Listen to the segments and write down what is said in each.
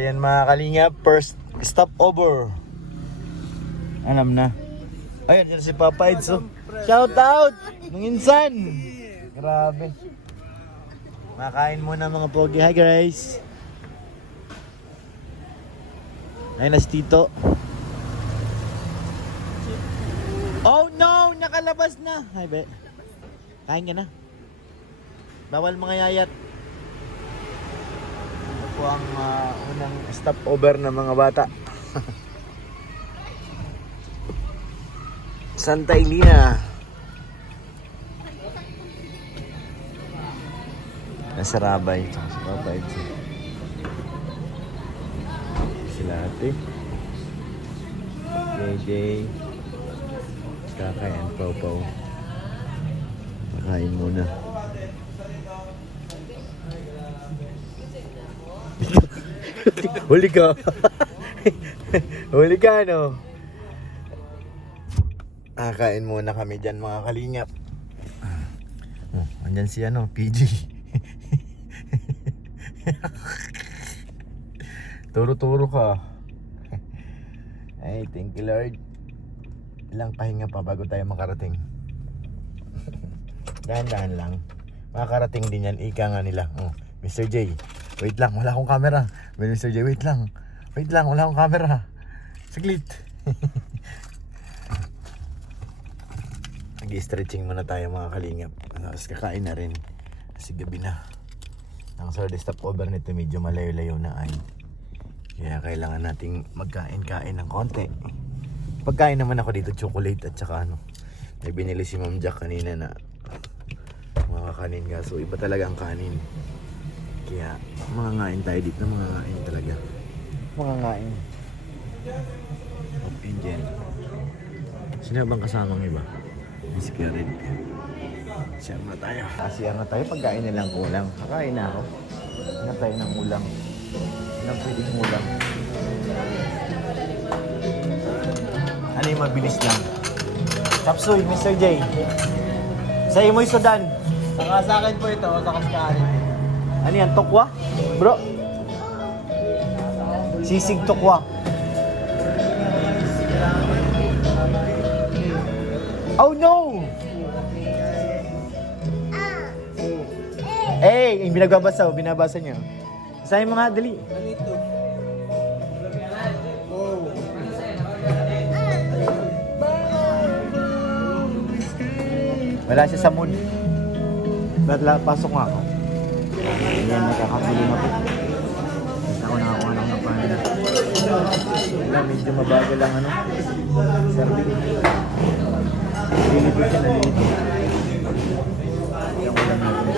Ayan mga kalingap, first stop over. Alam na. Ayan, yan si Papa Eds. Oh. Shout out! Nung insan! Grabe. Makain muna mga pogi. Hi guys! Ayun na si Tito. Oh no! Nakalabas na! Hi be. Kain ka na. Bawal mga yayat. Ito po ang unang stopover ng mga bata. Santa Elena. Nasa Rabay. Sa Rabay. Sila ate. JJ. Kakay and Pau-Pau. Makain muna. Huli ka. Huli ka, no? Kain muna kami dyan, mga kalingap. Oh, andyan si PG. Turo-turo ka. Ay, thank you Lord. Ilang pahinga pa bago tayo makarating. Dahan-dahan lang. Makakarating din yan, ika nga nila. Mr. J, wait lang, wala akong camera. Mr. J, wait lang. Wait lang, wala akong camera. Saglit. Nag-stretching muna tayo mga kalingap. Tapos kakain na rin. Kasi gabi na. Ang third stopover nito medyo malayo-layo na ay. Kaya kailangan nating magkain-kain ng konti. Pagkain naman ako dito, chocolate at saka may binili si Ma'am Jack kanina na mga kanin ka. So iba talaga ang kanin. Kaya mga ngain tayo dito. Mga ngain talaga. Mga ngain. Opinion. Sino bang kasamang iba? Spirit. Share na tayo. Share na tayo. Pagkain na lang kulang. Kakain na ako. Hinap tayo ng ulam. Hinap pwedeng ulam. Ano yung mabilis lang? Chapsuy, Mr. J. Sa imoy sudan. Saka sa akin po ito, sa kaskarin. Ano yan? Tokwa? Bro? Sisig tokwa. Oh no! Eh, yung binabasa niyo. Sa'yo mga dali. Ganito. Oh. Wala siya sa mood. Ba't pasok nga ako? Ayan, nakakabili na po. Basta ako nakakuha lang ng panin. Wala, medyo mabagal lang serving. Nalilito siya, nalilito. Yung ulam natin.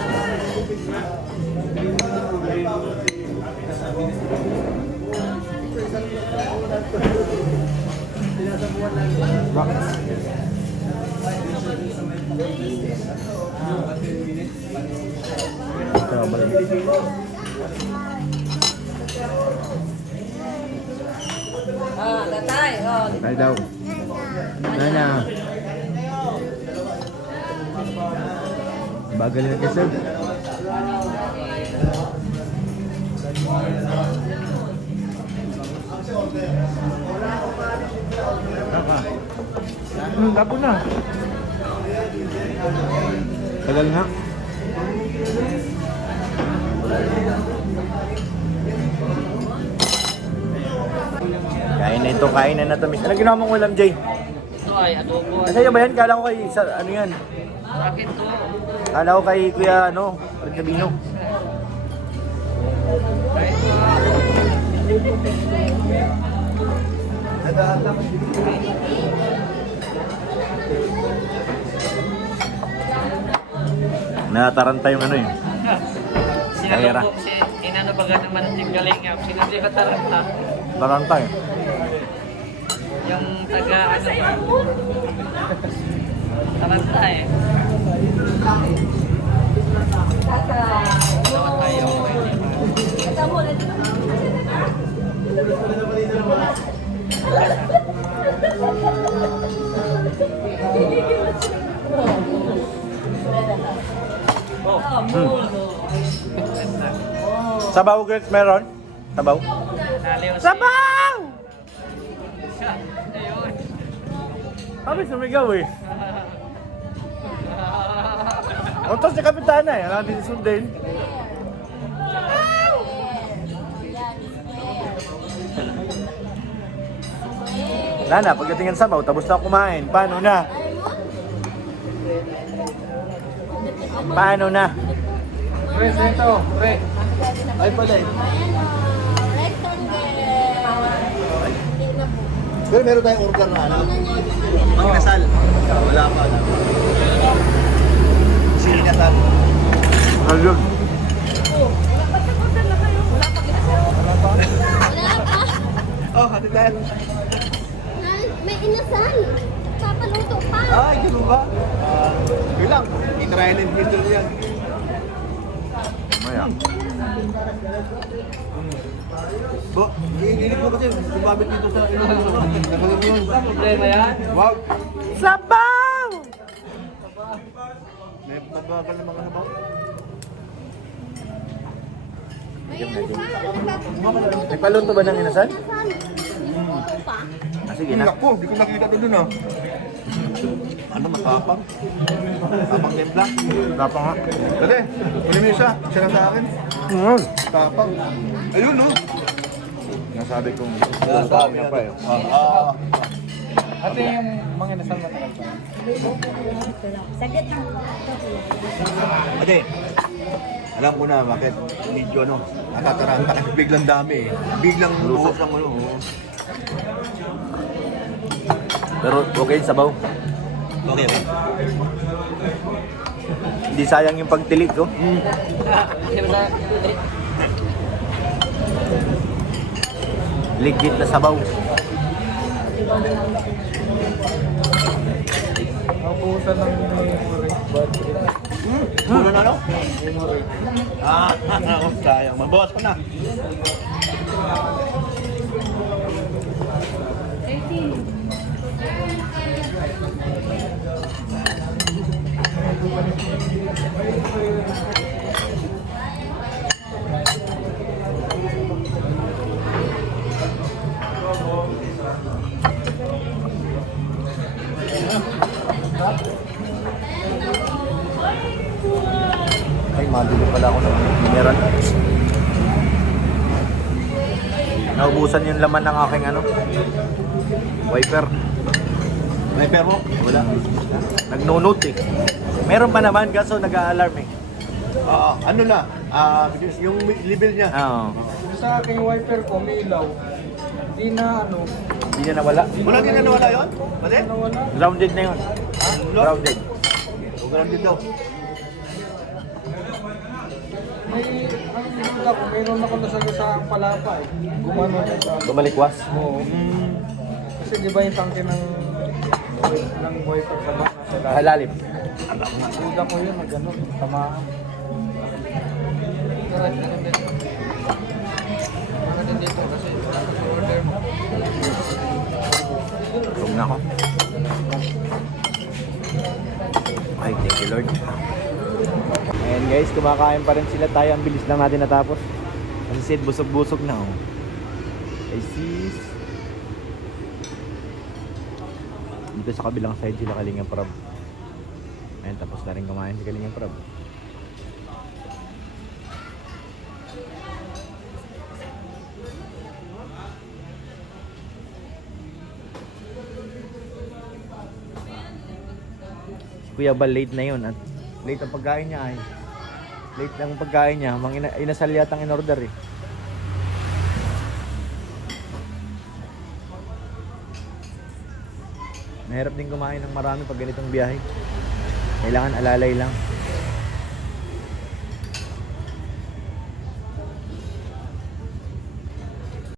Tatay. Tatay daw. Nana. Bagal na kasi. Tapo na. Tagal nga. Kain na to, miss. Ano ginawa mong ulam, Jay? Ito ay adobo. Sa'yo ba yan? Kala ko kay, ano yan? Bakit to? Kala ko kay Kuya, Red Cabino. Nataranta yung eh. Kaya po, inano baga naman yung galingap. Sinabi ba taranta? Taranta eh. Yung taga taranta eh. Dapat tayo. Sabaw grits meron? Sabaw? Naliw si... Sabaw! Siya. Ayun. Kami sumigaw eh. Otos si Kapitana eh. Alam din sundin. Nana, pagdating ng sabaw, tapos na kumain. Paano na? Paano na? Pre, ito. Pre. Ay pala eh. Pero meron tayong order na ano? Kinasal. Wala pa. Kinasal. Ayun. Oh, hati tayo. May inasal. Papaluto pa. Ay, gano'n ba? Bilang. I-trial and filter yan. Maya. Bo, iinit mo kasi. Gumamit dito sa Nakalam yun. Problema yan? Wow. Sabaw! May nagbagal ng mga sabaw. May inasal. Nagpaluto ba ng inasal? Papaluto pa. Ah, sige na. Naku, hindi ko nakita doon ah. Ano, matapang? Tapang templa? Tapang nga. Dali, kunin mo isa. Isa lang sa akin. Tapang. Ayun no. Nasabi kong Nasabi na pa eh. Ate yung mga nasal matagal pa. Ate, alam ko na bakit medyo ano, natataranta kasi biglang dami eh. Biglang buhos ang ano. Pero okay yung sabaw. Okay, okay. Hindi sayang yung pagtilig ko. Hindi mo sa... Legit na sabaw. Nakuusan ng Muna na no? Sayang. Magbawas ko na. Ay, mabili pala ako ng mineral. Naubusan yung laman ng aking ano, wiper. May permo? Wala. Nag-no-note eh. Meron pa naman kaso nag-a-alarm eh. Ano na? Yung level niya. Oo. Sa aking wiper ko, may ilaw. Di na ano, Hindi na nawala. Wala din na nawala yun? Pwede? nawala. Grounded na yun. Grounded. Huwag din daw. May, ang hula ko, mayroon ako nasaga sa palapa eh. Gumano na sa... Bumalikwas. Oo. Kasi di ba yung tangke ng wiper sa baka sa lahat. Halalim. Hula ko yun, mag-ano, tamaan. Bakit hindi ito? Kasi sa order mo. Tulog na ako. Ay, thank you Lord. Ayan guys, kumakain pa rin sila tayo. Ang bilis lang natin natapos. Kasi said, busog-busog na oh. Ay sis. Dito sa kabilang side sila Kalingap Prab. Ayan, tapos na rin kumain si Kalingap Prab. Si Kuya Bal late na yun at late ang pagkain niya ay. Late ang pagkain niya, inasal yata ang in-order eh. Mahirap din kumain ng marami pag ganitong biyahe. Kailangan alalay lang.